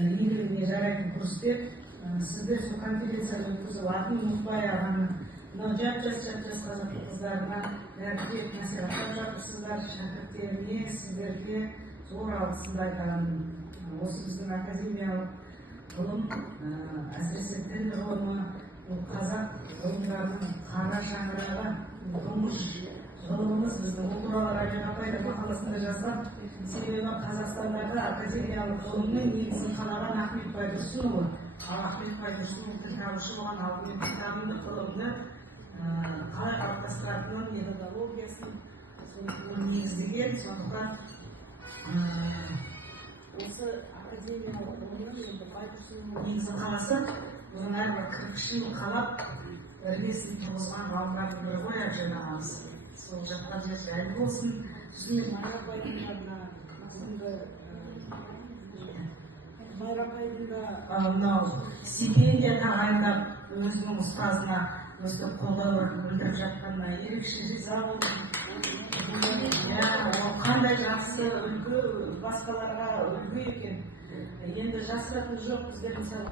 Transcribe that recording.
игілігіне жарайтын курс деп сіздер сол конференцияны өткізіп атын ұмытпай ағаны мынау жап-жас қазақ қыздарына дәріптеп насихаттап жатырсыздар. Шәкірттеріне сіздерге зор алғысымды айтамын. Осы біздің академиялық ғылым, әсіресе тіл ғылымы, қазақ ғылымдарының қара шаңырағы, тұңғыш ғылымымыз біздің. Бұл туралы Райхан апай да мақаласында жазған. Себебі Қазақстандағы академиялық ғылымның негізін қалаған Ахмет Байтұрсынұлы. Ал Ахмет Байтұрсынұлы тілтанушы болған алдымен кітабындық ғылымды қалай қалыптастыратынын, методологиясын негіздеген. Сондықтан осы академиялық ғылымның енді Байтұрсынұлы негізін қаласа, бұның әрбір кірпішін қалап іргесін тұрғызған ғалымдардың бірі ғой Әбжан ағамыз. Сол жатқан жер жайлы болсын. Жүзінен Майра апайдың мынау стипендия тағайындап өзінің ұстазына өстіп қолдау білдіріп жатқанына ерекше риза болдым. Ол қандай жақсы үлгі, басқаларға үлгі екен. Енді жасыратыны жоқ, біздер мысалы